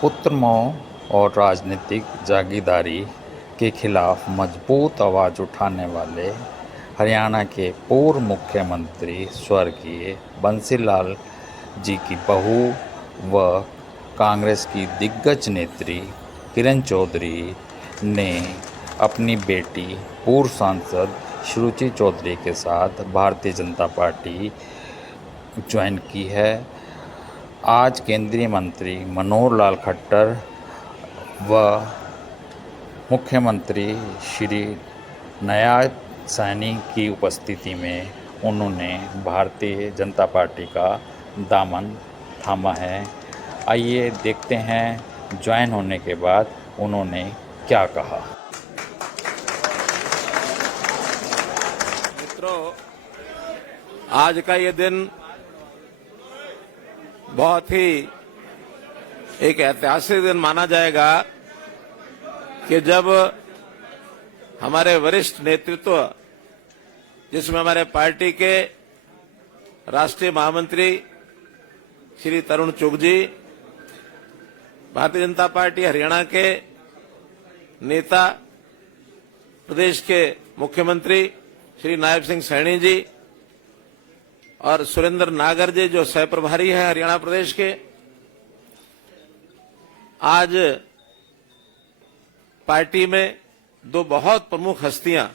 पुत्र मोह और राजनीतिक जागीरदारी के खिलाफ मजबूत आवाज़ उठाने वाले हरियाणा के पूर्व मुख्यमंत्री स्वर्गीय बंसीलाल जी की बहू व कांग्रेस की दिग्गज नेत्री किरण चौधरी ने अपनी बेटी पूर्व सांसद सुरुचि चौधरी के साथ भारतीय जनता पार्टी ज्वाइन की है। आज केंद्रीय मंत्री मनोहर लाल खट्टर व मुख्यमंत्री श्री नायब सैनी की उपस्थिति में उन्होंने भारतीय जनता पार्टी का दामन थामा है। आइए देखते हैं ज्वाइन होने के बाद उन्होंने क्या कहा। मित्रों, आज का ये दिन बहुत ही एक ऐतिहासिक दिन माना जाएगा कि जब हमारे वरिष्ठ नेतृत्व, जिसमें हमारे पार्टी के राष्ट्रीय महामंत्री श्री तरुण चुग जी, भारतीय जनता पार्टी हरियाणा के नेता, प्रदेश के मुख्यमंत्री श्री नायब सिंह सैनी जी और सुरेंद्र नागर जी जो सह प्रभारी है हरियाणा प्रदेश के, आज पार्टी में दो बहुत प्रमुख हस्तियां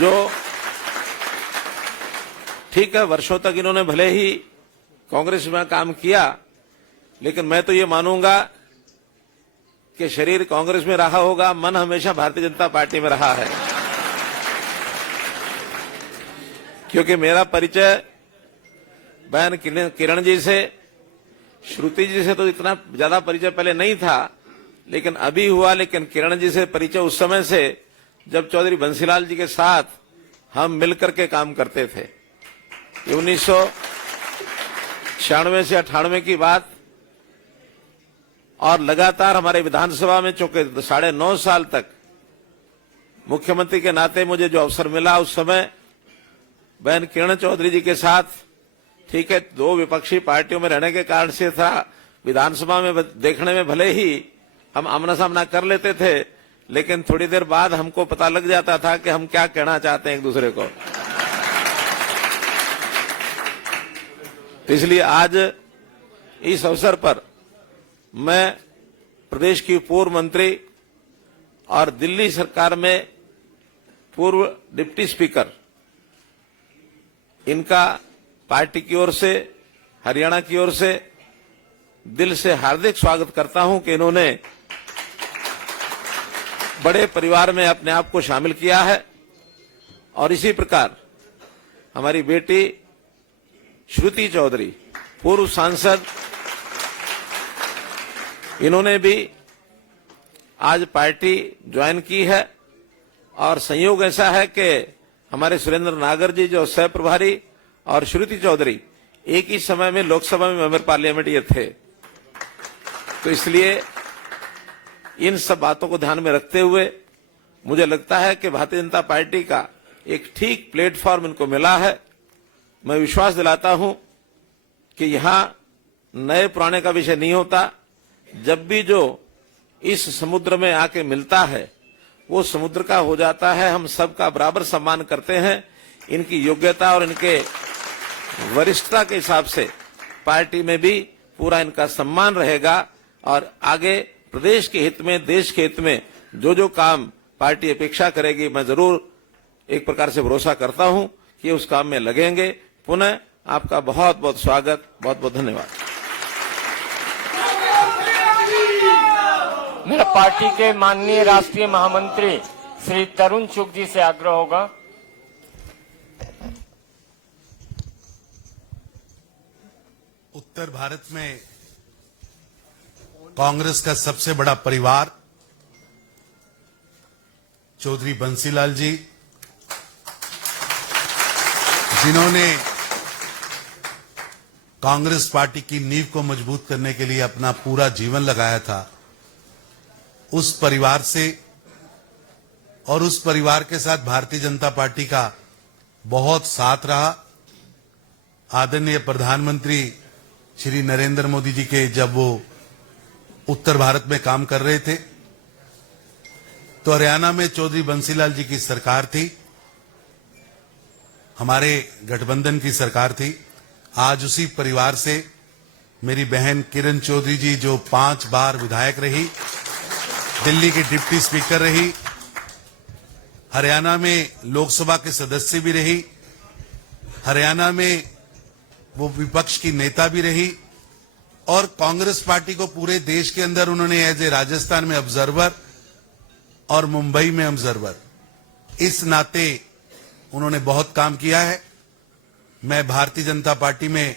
जो ठीक है वर्षों तक इन्होंने भले ही कांग्रेस में काम किया, लेकिन मैं तो ये मानूंगा कि शरीर कांग्रेस में रहा होगा, मन हमेशा भारतीय जनता पार्टी में रहा है। क्योंकि मेरा परिचय बहन किरण जी से, श्रुति जी से तो इतना ज्यादा परिचय पहले नहीं था, लेकिन अभी हुआ। लेकिन किरण जी से परिचय उस समय से जब चौधरी बंसीलाल जी के साथ हम मिलकर के काम करते थे। 1996 से 98 की बात, और लगातार हमारे विधानसभा में चूंकि 9.5 साल तक मुख्यमंत्री के नाते मुझे जो अवसर मिला, उस समय बहन किरण चौधरी जी के साथ, ठीक है, दो विपक्षी पार्टियों में रहने के कारण से था, विधानसभा में देखने में भले ही हम आमना सामना कर लेते थे, लेकिन थोड़ी देर बाद हमको पता लग जाता था कि हम क्या कहना चाहते हैं एक दूसरे को। इसलिए आज इस अवसर पर मैं प्रदेश की पूर्व मंत्री और दिल्ली सरकार में पूर्व डिप्टी स्पीकर, इनका पार्टी की ओर से, हरियाणा की ओर से दिल से हार्दिक स्वागत करता हूं कि इन्होंने बड़े परिवार में अपने आप को शामिल किया है। और इसी प्रकार हमारी बेटी श्रुति चौधरी, पूर्व सांसद, इन्होंने भी आज पार्टी ज्वाइन की है। और संयोग ऐसा है कि हमारे सुरेंद्र नागर जी जो सह प्रभारी और श्रुति चौधरी एक ही समय में लोकसभा में मेंबर पार्लियामेंट ये थे। तो इसलिए इन सब बातों को ध्यान में रखते हुए मुझे लगता है कि भारतीय जनता पार्टी का एक ठीक प्लेटफॉर्म इनको मिला है। मैं विश्वास दिलाता हूं कि यहां नए पुराने का विषय नहीं होता। जब भी जो इस समुद्र में आके मिलता है वो समुद्र का हो जाता है। हम सबका बराबर सम्मान करते हैं। इनकी योग्यता और इनके वरिष्ठता के हिसाब से पार्टी में भी पूरा इनका सम्मान रहेगा। और आगे प्रदेश के हित में, देश के हित में जो जो काम पार्टी अपेक्षा करेगी, मैं जरूर एक प्रकार से भरोसा करता हूं कि उस काम में लगेंगे। पुनः आपका बहुत बहुत स्वागत, बहुत बहुत धन्यवाद। मेरा पार्टी के माननीय राष्ट्रीय महामंत्री श्री तरुण चुग जी से आग्रह होगा। उत्तर भारत में कांग्रेस का सबसे बड़ा परिवार चौधरी बंसीलाल जी, जिन्होंने कांग्रेस पार्टी की नींव को मजबूत करने के लिए अपना पूरा जीवन लगाया था, उस परिवार से और उस परिवार के साथ भारतीय जनता पार्टी का बहुत साथ रहा। आदरणीय प्रधानमंत्री श्री नरेंद्र मोदी जी के जब वो उत्तर भारत में काम कर रहे थे तो हरियाणा में चौधरी बंसीलाल जी की सरकार थी, हमारे गठबंधन की सरकार थी। आज उसी परिवार से मेरी बहन किरण चौधरी जी, जो 5 बार विधायक रही, दिल्ली की डिप्टी स्पीकर रही, हरियाणा में लोकसभा के सदस्य भी रही, हरियाणा में वो विपक्ष की नेता भी रही और कांग्रेस पार्टी को पूरे देश के अंदर उन्होंने एज ए राजस्थान में ऑब्जर्वर और मुंबई में ऑब्जर्वर, इस नाते उन्होंने बहुत काम किया है। मैं भारतीय जनता पार्टी में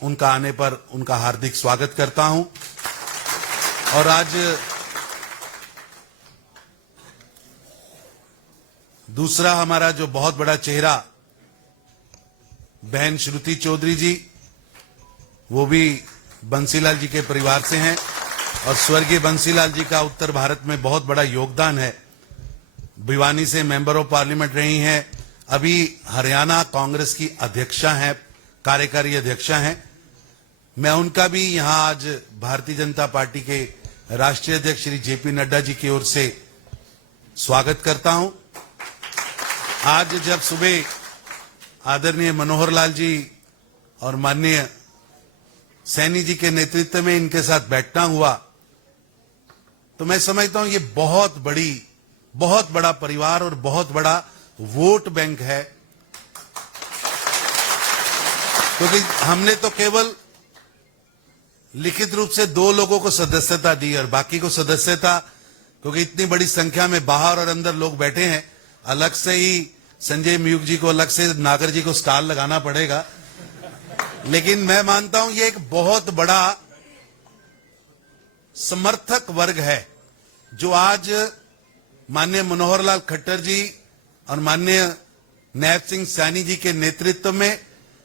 उनका आने पर उनका हार्दिक स्वागत करता हूं। और आज दूसरा हमारा जो बहुत बड़ा चेहरा बहन श्रुति चौधरी जी, वो भी बंसीलाल जी के परिवार से हैं और स्वर्गीय बंसीलाल जी का उत्तर भारत में बहुत बड़ा योगदान है। भिवानी से मेंबर ऑफ पार्लियामेंट रही हैं, अभी हरियाणा कांग्रेस की अध्यक्षा हैं, कार्यकारी अध्यक्षा हैं। मैं उनका भी यहां आज भारतीय जनता पार्टी के राष्ट्रीय अध्यक्ष श्री जेपी नड्डा जी की ओर से स्वागत करता हूं। आज जब सुबह आदरणीय मनोहर लाल जी और माननीय सैनी जी के नेतृत्व में इनके साथ बैठना हुआ तो मैं समझता हूं ये बहुत बड़ा परिवार और बहुत बड़ा वोट बैंक है, क्योंकि हमने तो केवल लिखित रूप से 2 लोगों को सदस्यता दी और बाकी को सदस्यता, क्योंकि इतनी बड़ी संख्या में बाहर और अंदर लोग बैठे हैं, अलग से ही संजय मयूख जी को, अलग से नागर जी को स्टाल लगाना पड़ेगा। लेकिन मैं मानता हूं ये एक बहुत बड़ा समर्थक वर्ग है जो आज माननीय मनोहर लाल खट्टर जी और माननीय नायब सिंह सैनी जी के नेतृत्व में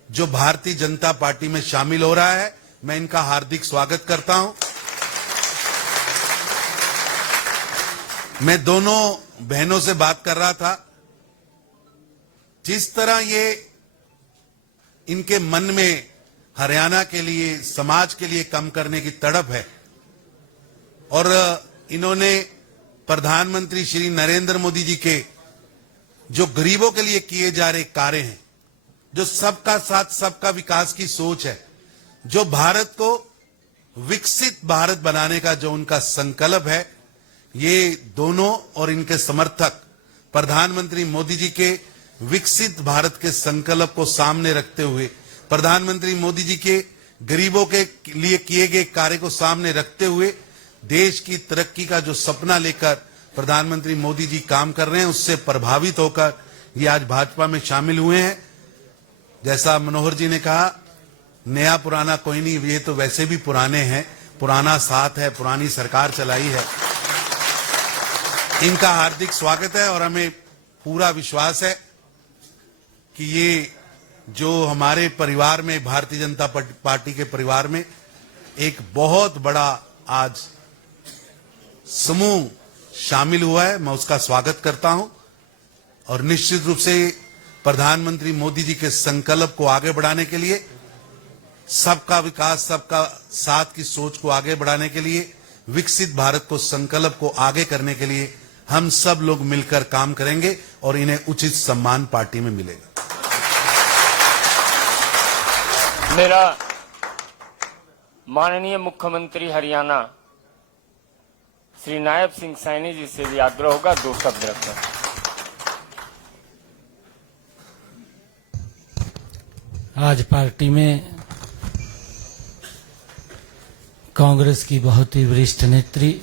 जो भारतीय जनता पार्टी में शामिल हो रहा है, मैं इनका हार्दिक स्वागत करता हूं। मैं दोनों बहनों से बात कर रहा था, जिस तरह ये इनके मन में हरियाणा के लिए, समाज के लिए काम करने की तड़प है और इन्होंने प्रधानमंत्री श्री नरेंद्र मोदी जी के जो गरीबों के लिए किए जा रहे कार्य हैं, जो सबका साथ सबका विकास की सोच है, जो भारत को विकसित भारत बनाने का जो उनका संकल्प है, ये दोनों और इनके समर्थक प्रधानमंत्री मोदी जी के विकसित भारत के संकल्प को सामने रखते हुए, प्रधानमंत्री मोदी जी के गरीबों के लिए किए गए कार्य को सामने रखते हुए देश की तरक्की का जो सपना लेकर प्रधानमंत्री मोदी जी काम कर रहे हैं, उससे प्रभावित होकर ये आज भाजपा में शामिल हुए हैं। जैसा मनोहर जी ने कहा, नया पुराना कोई नहीं, ये तो वैसे भी पुराने हैं, पुराना साथ है, पुरानी सरकार चलाई है। इनका हार्दिक स्वागत है और हमें पूरा विश्वास है कि ये जो हमारे परिवार में, भारतीय जनता पार्टी के परिवार में एक बहुत बड़ा आज समूह शामिल हुआ है, मैं उसका स्वागत करता हूं और निश्चित रूप से प्रधानमंत्री मोदी जी के संकल्प को आगे बढ़ाने के लिए, सबका विकास, सबका साथ की सोच को आगे बढ़ाने के लिए, विकसित भारत को संकल्प को आगे करने के लिए हम सब लोग मिलकर काम करेंगे और इन्हें उचित सम्मान पार्टी में मिलेगा। मेरा माननीय मुख्यमंत्री हरियाणा श्री नायब सिंह सैनी जी से भी आग्रह होगा 2 शब्द रखकर। आज पार्टी में कांग्रेस की बहुत ही वरिष्ठ नेत्री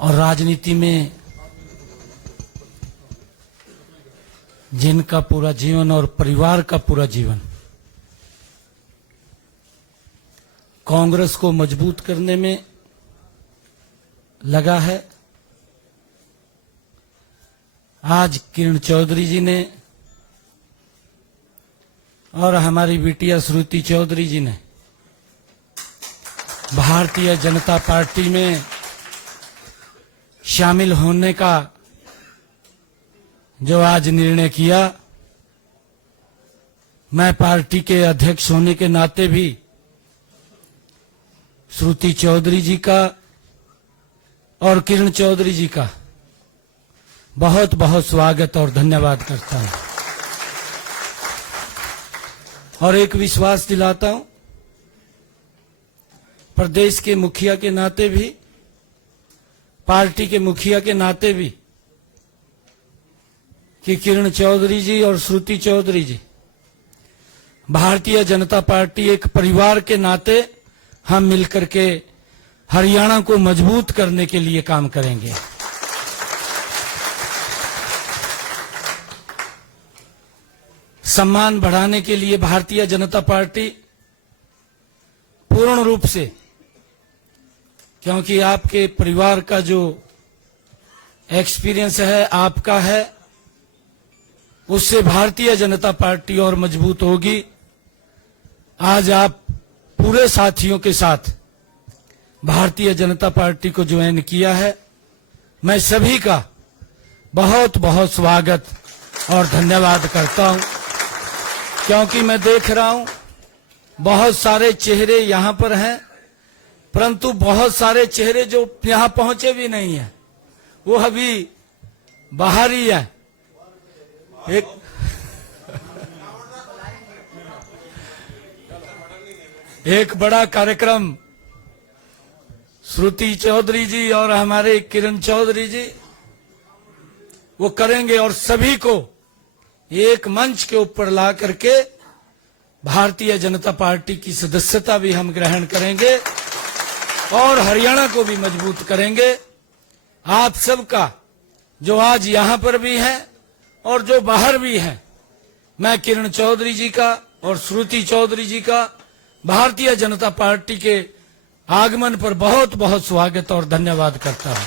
और राजनीति में जिनका पूरा जीवन और परिवार का पूरा जीवन कांग्रेस को मजबूत करने में लगा है, आज किरण चौधरी जी ने और हमारी बिटिया श्रुति चौधरी जी ने भारतीय जनता पार्टी में शामिल होने का जो आज निर्णय किया, मैं पार्टी के अध्यक्ष होने के नाते भी श्रुति चौधरी जी का और किरण चौधरी जी का बहुत बहुत स्वागत और धन्यवाद करता हूं और एक विश्वास दिलाता हूं प्रदेश के मुखिया के नाते भी, पार्टी के मुखिया के नाते भी, कि किरण चौधरी जी और श्रुति चौधरी जी, भारतीय जनता पार्टी एक परिवार के नाते हम मिलकर के हरियाणा को मजबूत करने के लिए काम करेंगे। सम्मान बढ़ाने के लिए भारतीय जनता पार्टी पूर्ण रूप से, क्योंकि आपके परिवार का जो एक्सपीरियंस है, आपका है, उससे भारतीय जनता पार्टी और मजबूत होगी। आज आप पूरे साथियों के साथ भारतीय जनता पार्टी को ज्वाइन किया है। मैं सभी का बहुत बहुत स्वागत और धन्यवाद करता हूं, क्योंकि मैं देख रहा हूं बहुत सारे चेहरे यहां पर हैं, परंतु बहुत सारे चेहरे जो यहां पहुंचे भी नहीं हैं, वो अभी बाहर ही हैं। एक बड़ा कार्यक्रम श्रुति चौधरी जी और हमारे किरण चौधरी जी वो करेंगे और सभी को एक मंच के ऊपर ला करके भारतीय जनता पार्टी की सदस्यता भी हम ग्रहण करेंगे और हरियाणा को भी मजबूत करेंगे। आप सबका जो आज यहां पर भी हैं और जो बाहर भी हैं, मैं किरण चौधरी जी का और श्रुति चौधरी जी का भारतीय जनता पार्टी के आगमन पर बहुत बहुत स्वागत और धन्यवाद करता हूं।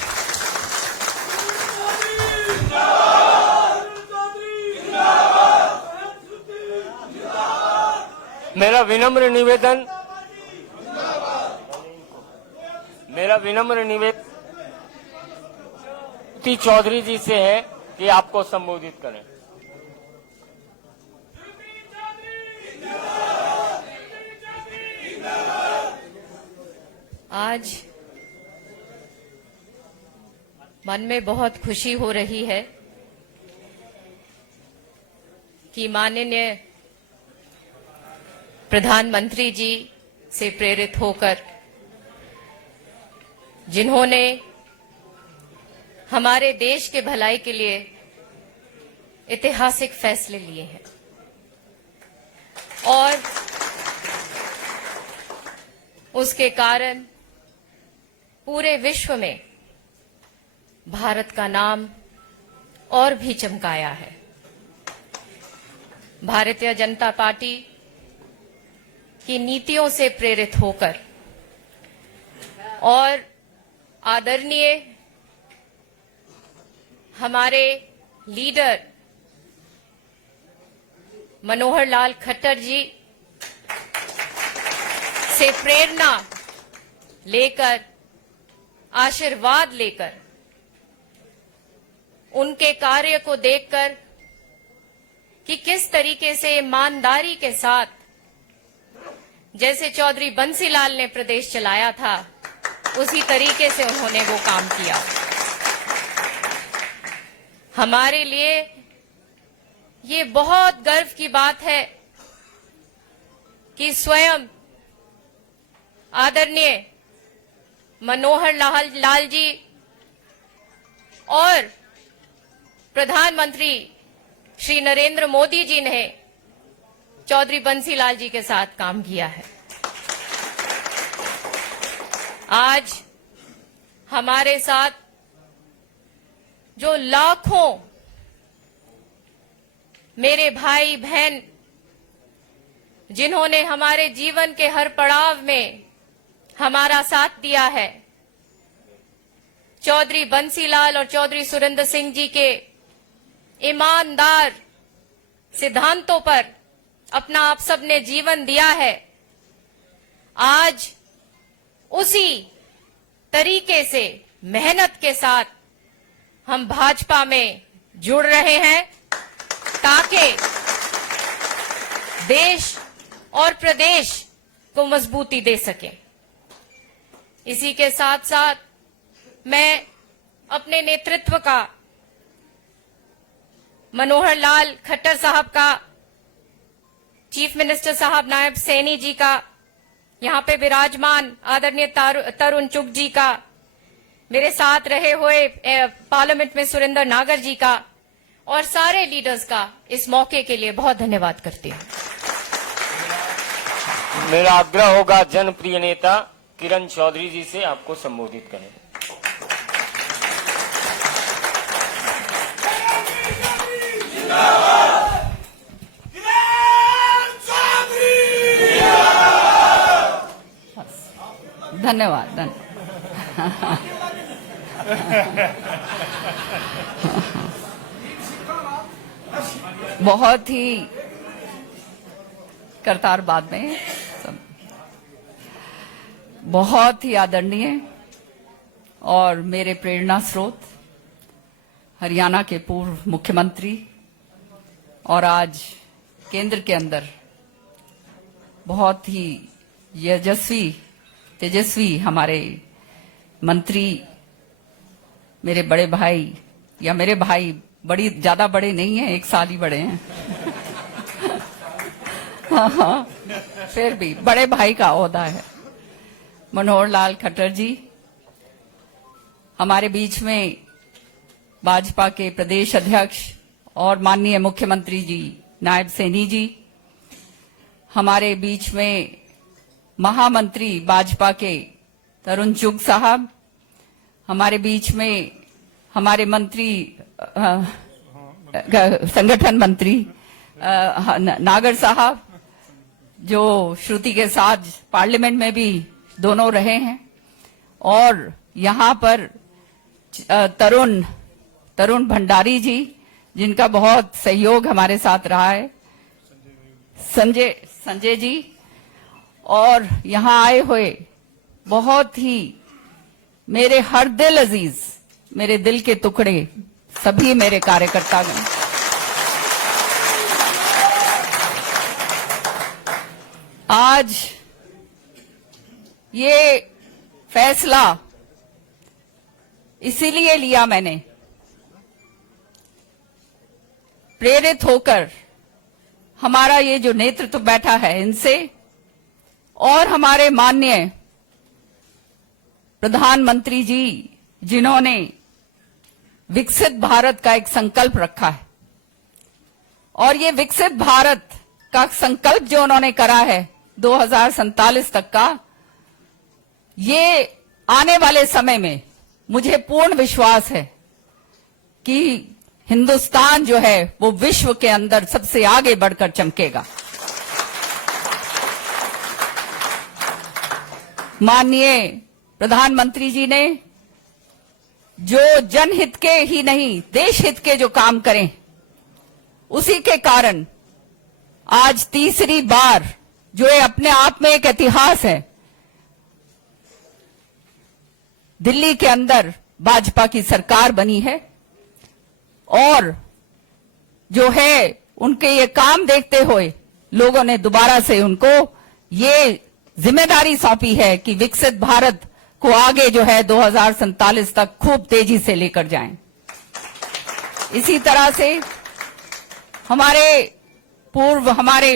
मेरा विनम्र निवेदन श्रुति चौधरी जी से है कि आपको संबोधित करें। आज मन में बहुत खुशी हो रही है कि माननीय प्रधानमंत्री जी से प्रेरित होकर, जिन्होंने हमारे देश के भलाई के लिए ऐतिहासिक फैसले लिए हैं और उसके कारण पूरे विश्व में भारत का नाम और भी चमकाया है। भारतीय जनता पार्टी की नीतियों से प्रेरित होकर और आदरणीय हमारे लीडर मनोहर लाल खट्टर जी से प्रेरणा लेकर, आशीर्वाद लेकर, उनके कार्य को देखकर कि किस तरीके से ईमानदारी के साथ, जैसे चौधरी बंसीलाल ने प्रदेश चलाया था, उसी तरीके से उन्होंने वो काम किया। हमारे लिए ये बहुत गर्व की बात है कि स्वयं आदरणीय मनोहर लाल जी और प्रधानमंत्री श्री नरेंद्र मोदी जी ने चौधरी बंसीलाल जी के साथ काम किया है। आज हमारे साथ जो लाखों मेरे भाई बहन, जिन्होंने हमारे जीवन के हर पड़ाव में हमारा साथ दिया है, चौधरी बंसीलाल और चौधरी सुरेंद्र सिंह जी के ईमानदार सिद्धांतों पर अपना आप सबने जीवन दिया है। आज उसी तरीके से मेहनत के साथ हम भाजपा में जुड़ रहे हैं, ताकि देश और प्रदेश को मजबूती दे सके। इसी के साथ साथ मैं अपने नेतृत्व का, मनोहर लाल खट्टर साहब का, चीफ मिनिस्टर साहब नायब सैनी जी का, यहां पे विराजमान आदरणीय तरुण चुग जी का, मेरे साथ रहे हुए पार्लियामेंट में सुरेंद्र नागर जी का और सारे लीडर्स का इस मौके के लिए बहुत धन्यवाद करती हूं। मेरा आग्रह होगा जनप्रिय नेता किरण चौधरी जी से आपको संबोधित करें। धन्यवाद। बहुत ही करतार बाद में बहुत ही आदरणीय और मेरे प्रेरणा स्रोत हरियाणा के पूर्व मुख्यमंत्री और आज केंद्र के अंदर बहुत ही तेजस्वी हमारे मंत्री, मेरे बड़े भाई, या मेरे भाई बड़ी ज्यादा बड़े नहीं हैं, 1 साल ही बड़े हैं। हाँ, फिर भी बड़े भाई का ओहदा है। मनोहर लाल खट्टर जी हमारे बीच में, भाजपा के प्रदेश अध्यक्ष और माननीय मुख्यमंत्री जी नायब सैनी जी, हमारे बीच में महामंत्री भाजपा के तरुण चुग साहब, हमारे बीच में हमारे मंत्री संगठन मंत्री नागर साहब, जो श्रुति के साथ पार्लियामेंट में भी दोनों रहे हैं, और यहाँ पर तरुण भंडारी जी, जिनका बहुत सहयोग हमारे साथ रहा है, संजय जी, और यहाँ आए हुए बहुत ही मेरे हर दिल अजीज, मेरे दिल के टुकड़े सभी मेरे कार्यकर्तागण, आज ये फैसला इसीलिए लिया मैंने, प्रेरित होकर हमारा ये जो नेतृत्व बैठा है इनसे, और हमारे माननीय प्रधानमंत्री जी जिन्होंने विकसित भारत का एक संकल्प रखा है, और ये विकसित भारत का संकल्प जो उन्होंने करा है 2047 तक का, ये आने वाले समय में मुझे पूर्ण विश्वास है कि हिंदुस्तान जो है वो विश्व के अंदर सबसे आगे बढ़कर चमकेगा। माननीय प्रधानमंत्री जी ने जो जनहित के ही नहीं देश हित के जो काम करें, उसी के कारण आज तीसरी बार, जो ये अपने आप में एक इतिहास है, दिल्ली के अंदर भाजपा की सरकार बनी है, और जो है उनके ये काम देखते हुए लोगों ने दोबारा से उनको ये जिम्मेदारी सौंपी है कि विकसित भारत को आगे जो है 2047 तक खूब तेजी से लेकर जाएं। इसी तरह से हमारे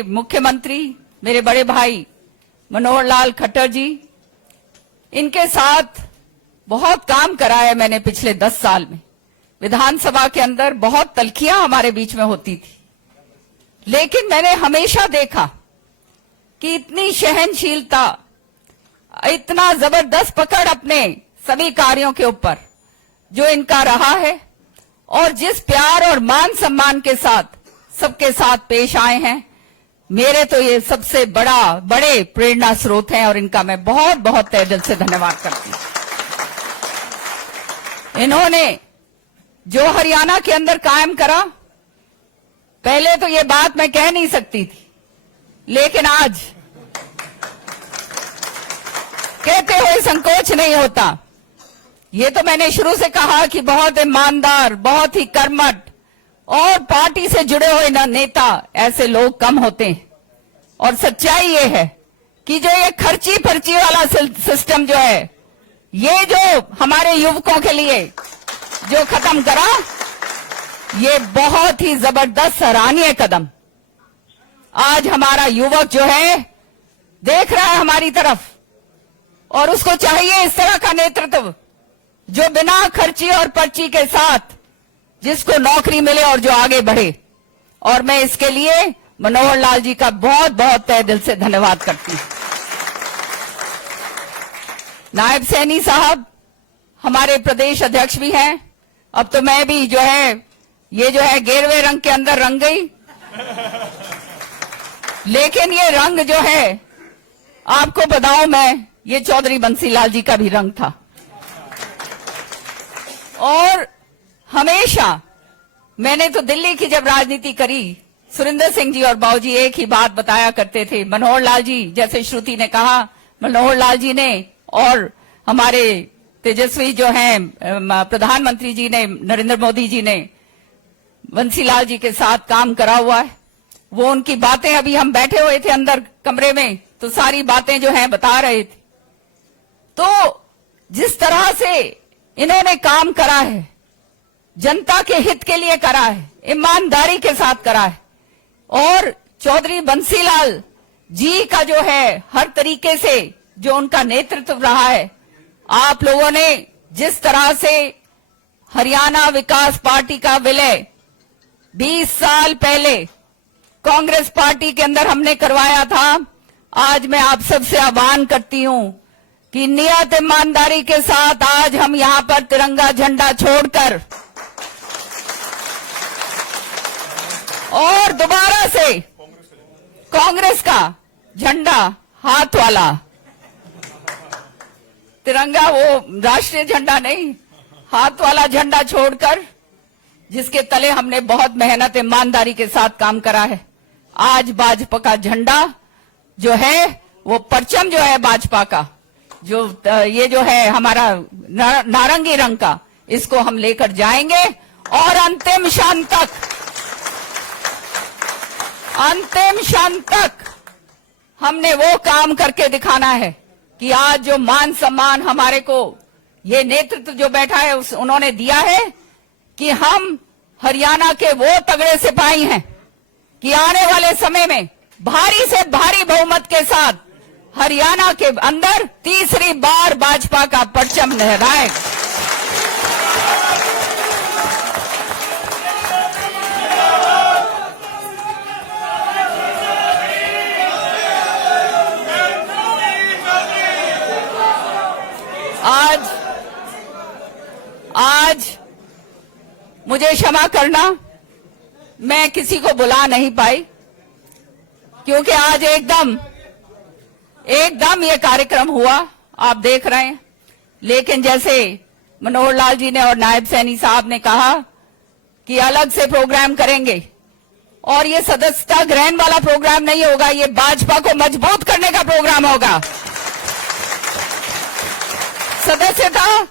मुख्यमंत्री, मेरे बड़े भाई मनोहर लाल खट्टर जी, इनके साथ बहुत काम करा है मैंने पिछले 10 साल में। विधानसभा के अंदर बहुत तल्खियां हमारे बीच में होती थी, लेकिन मैंने हमेशा देखा कि इतनी सहनशीलता, इतना जबरदस्त पकड़ अपने सभी कार्यों के ऊपर जो इनका रहा है, और जिस प्यार और मान सम्मान के साथ सबके साथ पेश आए हैं, मेरे तो ये सबसे बड़े प्रेरणा स्रोत हैं, और इनका मैं बहुत बहुत तहे दिल से धन्यवाद करती हूं। इन्होंने जो हरियाणा के अंदर कायम करा, पहले तो ये बात मैं कह नहीं सकती थी, लेकिन आज कहते हुए संकोच नहीं होता। ये तो मैंने शुरू से कहा कि बहुत ईमानदार, बहुत ही कर्मठ और पार्टी से जुड़े हुए नेता, ऐसे लोग कम होते हैं, और सच्चाई ये है कि जो ये खर्ची पर्ची वाला सिस्टम जो है, ये जो हमारे युवकों के लिए जो खत्म करा, ये बहुत ही जबरदस्त सराहनीय कदम। आज हमारा युवक जो है देख रहा है हमारी तरफ, और उसको चाहिए इस तरह का नेतृत्व जो बिना खर्ची और पर्ची के साथ जिसको नौकरी मिले और जो आगे बढ़े। और मैं इसके लिए मनोहर लाल जी का बहुत बहुत तहे दिल से धन्यवाद करती हूं। नायब सैनी साहब हमारे प्रदेश अध्यक्ष भी हैं। अब तो मैं भी जो है ये जो है गेरवे रंग के अंदर रंग गई, लेकिन ये रंग जो है आपको बताऊं मैं, ये चौधरी बंसीलाल जी का भी रंग था। और हमेशा मैंने तो दिल्ली की जब राजनीति करी, सुरेंद्र सिंह जी और बाबूजी एक ही बात बताया करते थे। मनोहर लाल जी, जैसे श्रुति ने कहा, मनोहर लाल जी ने और हमारे तेजस्वी जो हैं प्रधानमंत्री जी ने, नरेंद्र मोदी जी ने बंसीलाल जी के साथ काम करा हुआ है। वो उनकी बातें, अभी हम बैठे हुए थे अंदर कमरे में तो सारी बातें जो हैं बता रहे थे। तो जिस तरह से इन्होंने काम करा है, जनता के हित के लिए करा है, ईमानदारी के साथ करा है, और चौधरी बंसीलाल जी का जो है हर तरीके से जो उनका नेतृत्व रहा है, आप लोगों ने जिस तरह से हरियाणा विकास पार्टी का विलय 20 साल पहले कांग्रेस पार्टी के अंदर हमने करवाया था, आज मैं आप सबसे आह्वान करती हूं कि नियत ईमानदारी के साथ आज हम यहां पर तिरंगा झंडा छोड़कर और दोबारा से कांग्रेस का झंडा, हाथ वाला तिरंगा, वो राष्ट्रीय झंडा नहीं, हाथ वाला झंडा छोड़कर, जिसके तले हमने बहुत मेहनत ईमानदारी के साथ काम करा है, आज भाजपा का झंडा जो है, वो परचम जो है भाजपा का, जो ये जो है हमारा नारंगी रंग का, इसको हम लेकर जाएंगे और अंतिम क्षण तक हमने वो काम करके दिखाना है कि आज जो मान सम्मान हमारे को ये नेतृत्व जो बैठा है उन्होंने दिया है, कि हम हरियाणा के वो तगड़े सिपाही हैं कि आने वाले समय में भारी से भारी बहुमत के साथ हरियाणा के अंदर तीसरी बार भाजपा का परचम लहराए। आज मुझे क्षमा करना, मैं किसी को बुला नहीं पाई, क्योंकि आज एकदम ये कार्यक्रम हुआ, आप देख रहे हैं। लेकिन जैसे मनोहर लाल जी ने और नायब सैनी साहब ने कहा कि अलग से प्रोग्राम करेंगे, और ये सदस्यता ग्रहण वाला प्रोग्राम नहीं होगा, ये भाजपा को मजबूत करने का प्रोग्राम होगा। सदस्यता,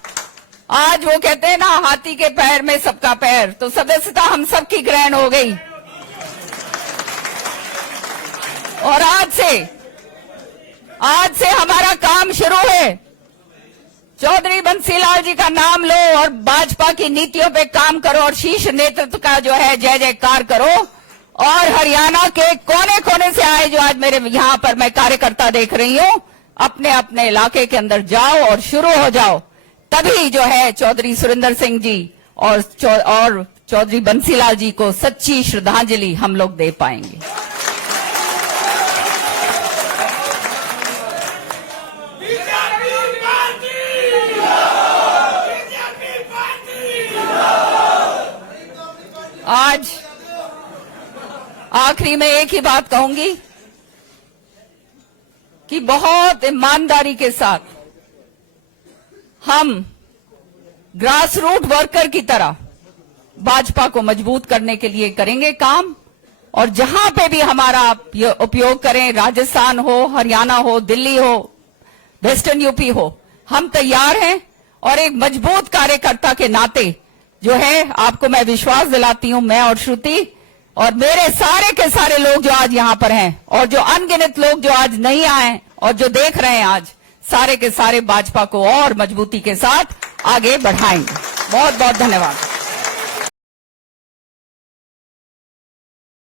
आज वो कहते हैं ना, हाथी के पैर में सबका पैर, तो सदस्यता हम सबकी ग्रहण हो गई। और आज से हमारा काम शुरू है। चौधरी बंसीलाल जी का नाम लो और भाजपा की नीतियों पे काम करो, और शीर्ष नेतृत्व का जो है जय जयकार करो। और हरियाणा के कोने कोने से आए जो आज मेरे यहाँ पर मैं कार्यकर्ता देख रही हूँ, अपने अपने इलाके के अंदर जाओ और शुरू हो जाओ। तभी जो है चौधरी सुरेंद्र सिंह जी और चौधरी बंसीलाल जी को सच्ची श्रद्धांजलि हम लोग दे पाएंगे। आज आखिरी में एक ही बात कहूंगी कि बहुत ईमानदारी के साथ हम ग्रास रूट वर्कर की तरह भाजपा को मजबूत करने के लिए करेंगे काम। और जहां पे भी हमारा उपयोग करें, राजस्थान हो, हरियाणा हो, दिल्ली हो, वेस्टर्न यूपी हो, हम तैयार हैं। और एक मजबूत कार्यकर्ता के नाते जो है आपको मैं विश्वास दिलाती हूं, मैं और श्रुति और मेरे सारे के सारे लोग जो आज यहाँ पर हैं और जो अनगिनत लोग जो आज नहीं आए और जो देख रहे हैं आज, सारे के सारे भाजपा को और मजबूती के साथ आगे बढ़ाएंगे। बहुत बहुत धन्यवाद।